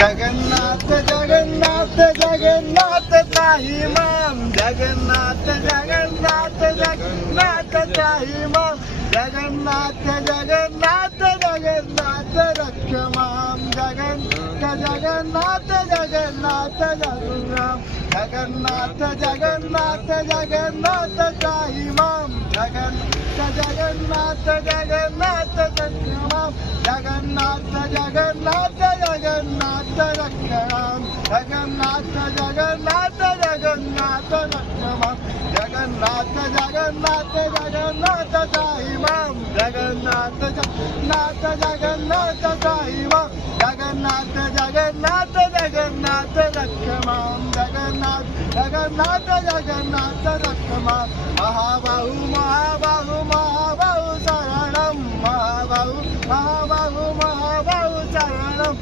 जगन्नाथ जगन्नाथ जगन्नाथ ताई माम जगन्नाथ जगन्नाथ जगन्नाथ ताई माम जगन्नाथ जगन्नाथ जगन्नाथ रक्ष माम जगन्नाथ जगन्नाथ जगन्नाथ जगन्नाथ जगन्नाथ जगन्नाथ ताई माम जगन्नाथ जगन्नाथ जगन्नाथ रक्ष माम जगन्नाथ जगन्नाथ जगन्नाथ रक्ष माम जगन्नाथ जगन्नाथ जगन्नाथ रक्ष माम जगन्नाथ जगन्नाथ जगन्नाथ ताई माम जगन्नाथ जगन्नाथ जगन्नाथ ताई माम जगन्नाथ जगन्नाथ जगन्नाथ रक्ष माम जगन्नाथ जगन्नाथ जगन्नाथ रक्ष माम महाबाहु महाबाहु महाबाहु शरणम महाबाहु महाबाहु महाबाहु शरणम